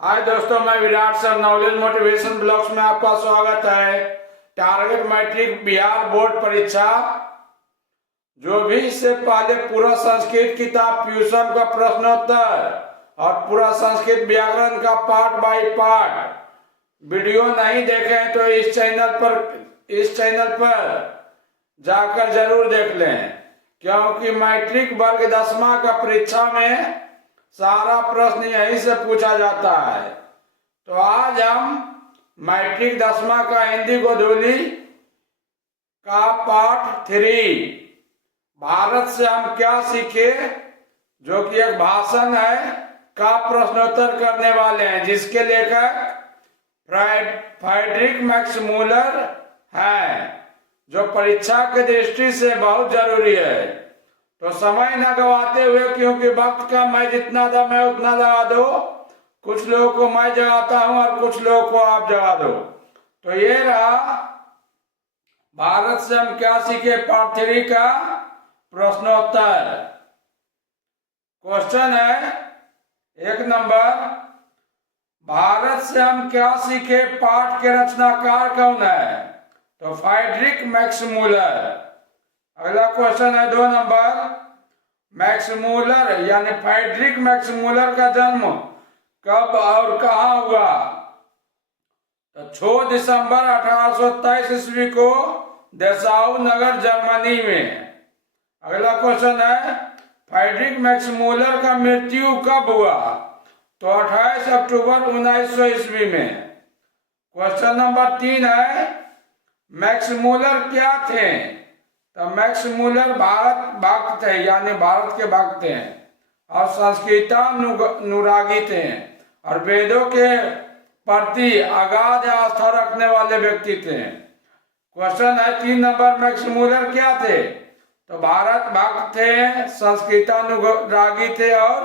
हाय दोस्तों, मैं Virat sir knowledge motivation blogs में आपका स्वागत है। टारगेट मैट्रिक बिहार बोर्ड परीक्षा जो भी इससे पहले पूरा संस्कृत किताब ट्यूशन का प्रश्नोत्तर और पूरा संस्कृत व्याकरण का पार्ट बाय पार्ट वीडियो नहीं देखे तो इस चैनल पर जाकर जरूर देख लें, क्योंकि मैट्रिक वर्ग 10वां का परीक्षा में सारा प्रश्न यहीं से पूछा जाता है। तो आज हम मैट्रिक 10वां का हिंदी गोधूली का पार्ट 3 भारत से हम क्या सीखे, जो कि एक भाषण है, का प्रश्नोत्तर करने वाले हैं, जिसके लेखक फ्रेडरिक मैक्समूलर हैं, जो परीक्षा की दृष्टि से बहुत जरूरी है। तो समय न गवाते हुए, क्योंकि वक्त का मैं जितना था मैं उतना लगा दो, कुछ लोगों को मैं जगाता हूं और कुछ लोगों को आप जगा दो। तो ये रहा भारत से हम क्या सीखे पार्ट 3 का प्रश्नोत्तर। क्वेश्चन है 1 नंबर, भारत से हम क्या सीखे पाठ के रचनाकार कौन है? तो फ्रेडरिक मैक्समूलर। अगला क्वेश्चन है 2 नंबर, मैक्समूलर यानी फ्रेडरिक मैक्समूलर का जन्म कब और कहां हुआ? तो 6 दिसंबर 1823 ईस्वी को देसाउ नगर जर्मनी में। अगला क्वेश्चन है, फ्रेडरिक मैक्समूलर का मृत्यु कब हुआ? तो 28 अक्टूबर 1900 ईस्वी में। क्वेश्चन नंबर 3 है, मैक्समूलर क्या थे? तो मैक्समूलर भारत भक्त थे, यानी भारत के भक्त थे, और संस्कृतानुरागी थे, और वेदों के प्रति अगाध आस्था रखने वाले व्यक्ति थे। क्वेश्चन है 3 नंबर, मैक्समूलर क्या थे? तो भारत भक्त थे, संस्कृतानुरागी थे, और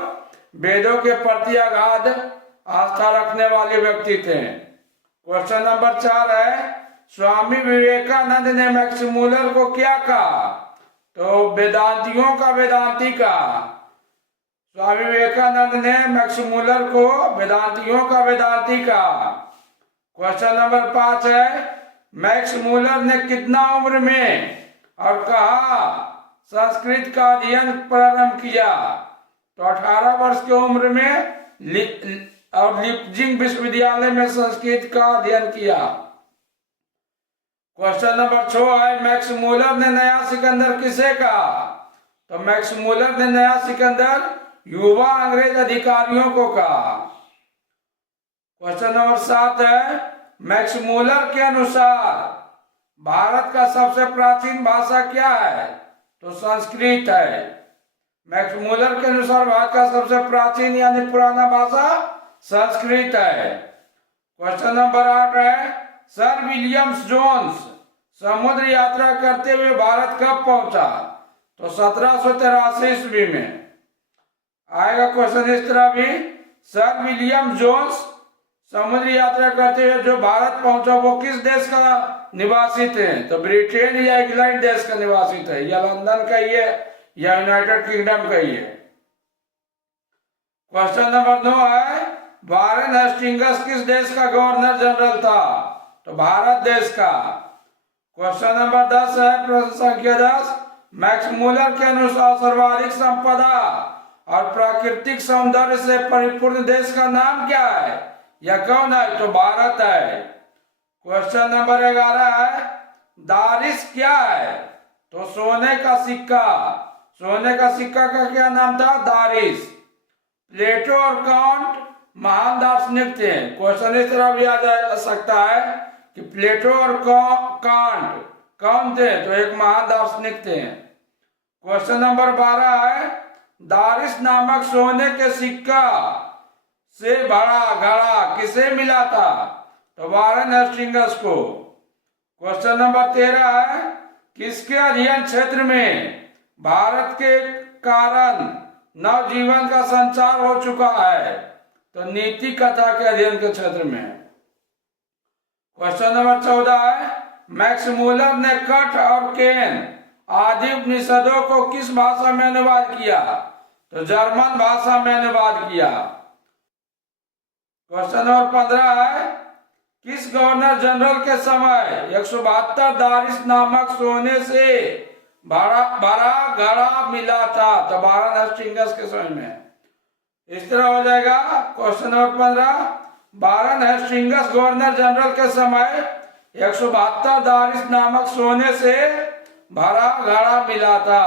वेदों के प्रति अगाध आस्था रखने वाले व्यक्ति थे। क्वेश्चन नंबर 4 है, स्वामी विवेकानंद ने मैक्समूलर को क्या कहा? तो वेदांतियों का वेदांती कहा। स्वामी विवेकानंद ने मैक्समूलर को वेदांतियों का वेदांती कहा। क्वेश्चन नंबर 5 है, मैक्समूलर ने कितना उम्र में और कहा संस्कृत का अध्ययन प्रारंभ किया? तो 18 वर्ष की उम्र में और लिपजिंग विश्वविद्यालय में संस्कृत का अध्ययन किया। क्वेश्चन नंबर 6 है, मैक्समूलर ने नया सिकंदर किसे कहा? तो मैक्समूलर ने नया सिकंदर युवा अंग्रेज अधिकारियों को कहा। क्वेश्चन नंबर 7 है, मैक्समूलर के अनुसार भारत का सबसे प्राचीन भाषा क्या है? तो संस्कृत है। मैक्समूलर के अनुसार भारत का सबसे प्राचीन यानी पुराना भाषा संस्कृत है। क्वेश्चन नंबर 8 है, सर विलियम्स जोन्स समुद्र यात्रा करते हुए भारत कब पहुंचा? तो 1783 ईस्वी में। आएगा क्वेश्चन इस तरह भी, सर विलियम जोन्स समुद्र यात्रा करते हुए जो भारत पहुंचा वो किस देश का निवासी थे? तो ब्रिटेन या इंग्लैंड देश का निवासी थे, या लंदन का ही है या यूनाइटेड किंगडम का ही है। क्वेश्चन नंबर 9 है, वारेन हेस्टिंग्स किस देश का गवर्नर जनरल था? तो भारत देश का। क्वेश्चन नंबर 10 है, प्रश्न संख्या 10, मैक्समूलर के अनुसार सर्वाधिक संपदा और प्राकृतिक सौंदर्य से परिपूर्ण देश का नाम क्या है या कौन है? तो भारत है। क्वेश्चन नंबर 11 है, दारिस क्या है? तो सोने का सिक्का। सोने का सिक्का का क्या नाम था? दारिस। प्लेटो और कांट महान दार्शनिक थे। क्वेश्चन इस तरह भी आ जा सकता है कि प्लेटो और कांट कौन थे? तो एक महान दार्शनिक थे। क्वेश्चन नंबर 12 है, दारिस नामक सोने के सिक्का से भरा घड़ा किसे मिला था? तो वारेन हेस्टिंग्स को। क्वेश्चन नंबर 13 है, किसके अध्ययन क्षेत्र में भारत के कारण नवजीवन का संचार हो चुका है? तो नीति कथा के अध्ययन के क्षेत्र में। क्वेश्चन नंबर 14 है, मैक्समूलर ने कठ और केन आदि उपनिषदों को किस भाषा में अनुवाद किया? तो जर्मन भाषा में अनुवाद किया। क्वेश्चन नंबर 15 है, किस गवर्नर जनरल के समय 172 दारिश नामक सोने से भरा घड़ा मिला था? तो वारन हेस्टिंग्स के समय में। इस तरह हो जाएगा question number 15, Warren Hastings governor general के समय 172 दारिश नामक सोने से भरा घड़ा मिला था।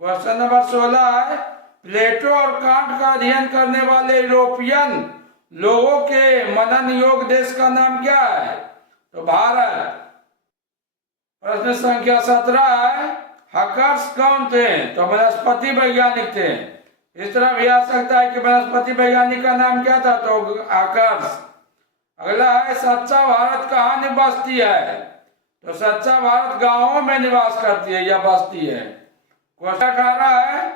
क्वेश्चन नंबर 16 है, प्लेटो और कांट का अध्ययन करने वाले यूरोपियन लोगों के मनन योग्य देश का नाम क्या है? तो भारत। प्रश्न संख्या 17 है, हकर्स कौन थे? तो वनस्पति वैज्ञानिक थे। इस तरह भी आ सकता है कि वनस्पति वैज्ञानिक का नाम क्या था? तो हकर्स। अगला है, सच्चा भारत कहाँ निवासती है? तो सच्चा भारत गांवों में निवास करती है या बसती है। क्वेश्चन 18 है,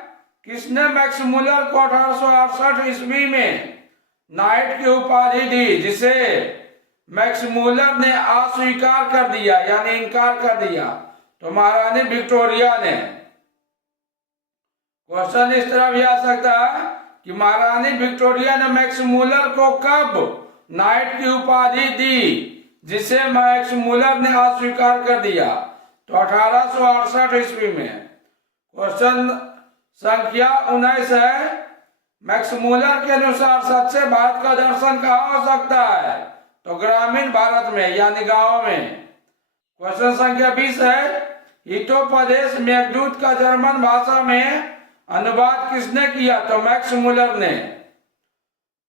किसने मैक्स मुलर को 1868 ईस्वी में नाइट की उपाधि दी, जिसे मैक्स मुलर ने अस्वीकार कर दिया यानी इनकार कर दिया? तो महारानी विक्टोरिया ने। क्वेश्चन इस तरह भी आ सकता है कि महारानी विक्टोरिया ने मैक्स मुलर को कब नाइट की उपाधि दी, जिसे मैक्स मुलर ने अस्वीकार कर दिया? तो 1868 ईस्वी में। क्वेश्चन संख्या 19 है, मैक्स मुलर के अनुसार सच्चे भारत का दर्शन कहाँ हो सकता है? तो ग्रामीण भारत में यानी गांव में। क्वेश्चन संख्या 20 है, हितोपदेश मेघदूत का जर्मन भाषा में अनुवाद किसने किया? तो मैक्स मुलर ने।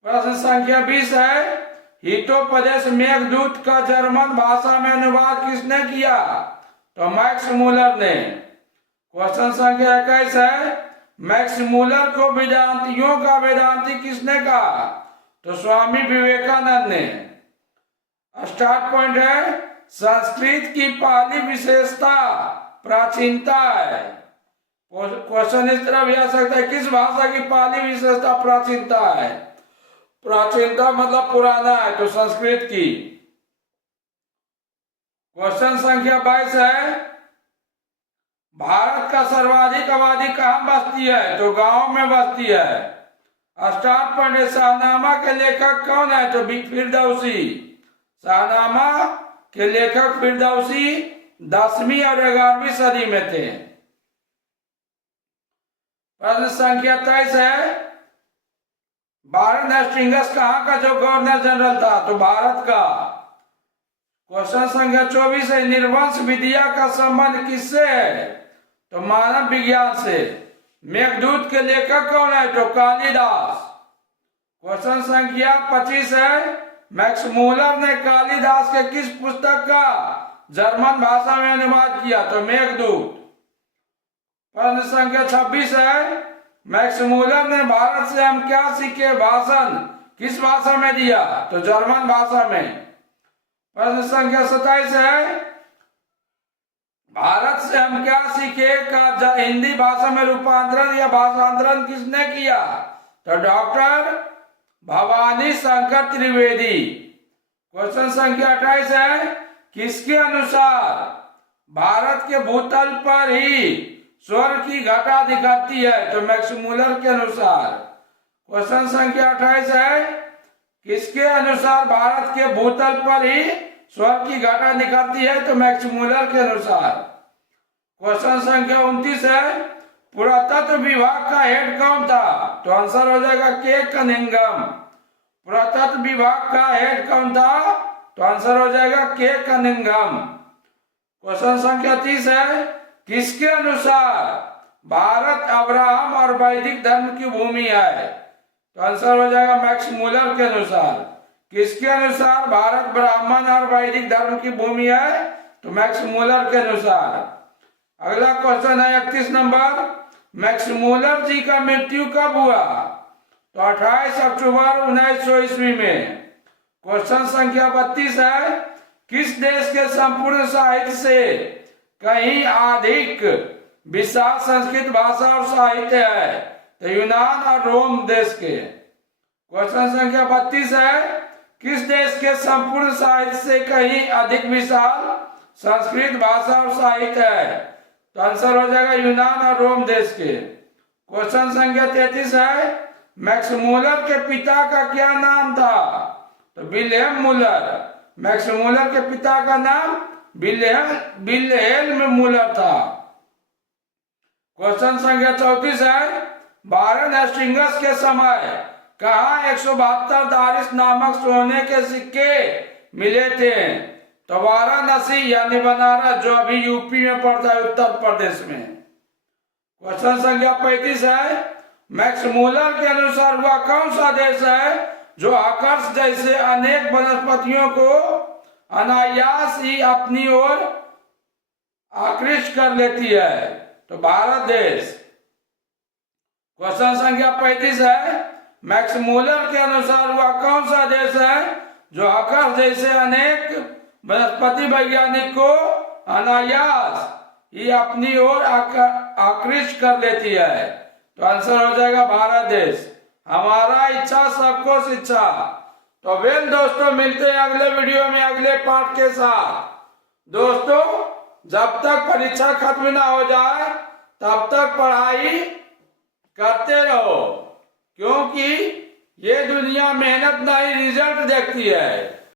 प्रश्न संख्या 20 है, हितोपदेश मेघदूत का जर्मन भाषा में अनुवाद किसने किया? तो मैक्स मुलर ने। क्वेश्चन संख्या 21 है, मैक्स मुलर को वेदांतियों का वेदांती किसने कहा? तो स्वामी विवेकानंद ने। स्टार्ट पॉइंट है, संस्कृत की पहली विशेषता प्राचीनता है। क्वेश्चन इस तरह भी आ सकता है, किस भाषा की पहली विशेषता प्राचीनता है? प्राचीनता मतलब पुराना है, तो संस्कृत की। क्वेश्चन संख्या 22 है, भारत का सर्वाधिक आबादी कहाँ बसती है? तो गांव में बसती है। स्टार्ट पॉइंट, शाहनामा के लेखक कौन है? तो फिरदौसी। शाहनामा के लेखक फिरदौसी 10वीं और 11वीं सदी में थे। प्रश्न संख्या 23 है, वारन हेस्टिंग्स कहाँ का जो गवर्नर जनरल था? तो भारत का। क्वेश्चन संख्या 24 है, निर्वंश विद्या का संबंध किससे है? तो मानव विज्ञान से। मेघदूत के लेखक कौन है? तो कालिदास। क्वेश्चन संख्या 25 है, मैक्स मुलर ने कालिदास के किस पुस्तक का जर्मन भाषा में अनुवाद किया? तो मेघदूत। प्रश्न संख्या 26 है, मैक्स मुलर ने भारत से हम क्या सीखे भाषण किस भाषा में दिया? तो जर्मन भाषा में। प्रश्न संख्या 27 है, भारत से हम क्या सीखे का हिंदी भाषा में रूपांतरण या भाषांतरण किसने किया? तो डॉक्टर भवानी शंकर त्रिवेदी। क्वेश्चन संख्या 28 है, किसके अनुसार भारत के भूतल पर ही स्वर्ग की घटा दिखाती है? तो मैक्स मुलर के अनुसार। क्वेश्चन संख्या 28 है, किसके अनुसार भारत के भूतल पर ही स्वर्ग की घटा दिखाती है? तो मैक्स मुलर के अनुसार। क्वेश्चन संख्या 29 है, पुरातत्व विभाग का हेड कौन था? तो आंसर हो जाएगा के कनिंघम। पुरातत्व विभाग का हेड कौन था? तो आंसर हो जाएगा के कनिंघम। क्वेश्चन संख्या 30 है, किसके अनुसार भारत अब्राहम और वैदिक धर्म की भूमि है? तो आंसर हो जाएगा मैक्स मुलर के अनुसार। किसके अनुसार भारत ब्राह्मण और वैदिक धर्म की भूमि है? तो मैक्स मुलर के अनुसार। अगला क्वेश्चन है 31 नंबर, मैक्स मुलर जी का मृत्यु कब हुआ? तो 28 अक्टूबर 1900 ईस्वी में। क्वेश्चन संख्या 32 है, किस देश के संपूर्ण साहित्य से कहीं अधिक विशाल संस्कृत भाषा और साहित्य है? तो यूनान और रोम देश के। क्वेश्चन संख्या 32 है, किस देश के संपूर्ण साहित्य से कहीं अधिक विशाल संस्कृत भाषा और साहित्य है? तो आंसर हो जाएगा यूनान और रोम देश के। क्वेश्चन संख्या 33 है, मैक्स मूलर के पिता का क्या नाम था? तो विल्हेम मूलर। मैक्स मूलर के पिता का नाम विल्हेल्म मूलर था। क्वेश्चन संख्या 34 है, वारेन हेस्टिंग्स के समय कहा 172 दारिस नामक सोने के सिक्के मिले थे? तो वाराणसी यानी बनारस, जो अभी यूपी में पड़ता है, उत्तर प्रदेश में। क्वेश्चन संख्या 35 है, मैक्स मूलर के अनुसार वह कौन सा देश है जो आकर्ष जैसे अनेक वनस्पतियों को अनायास ही अपनी ओर आकृष्ट कर लेती है? तो भारत देश। क्वेश्चन संख्या 35 है, मैक्स मूलर के अनुसार वह कौन सा देश है जो आकर्ष जैसे अनेक वनस्पति वैज्ञानिक को अनायास ही अपनी ओर आकृष्ट कर लेती है? तो आंसर हो जाएगा भारत देश। हमारा इच्छा सबको शिक्षा। तो वेल दोस्तों, मिलते हैं अगले वीडियो में अगले पार्ट के साथ। दोस्तों, जब तक परीक्षा खत्म ना हो जाए तब तक पढ़ाई करते रहो, क्योंकि ये दुनिया मेहनत नहीं रिजल्ट देखती है।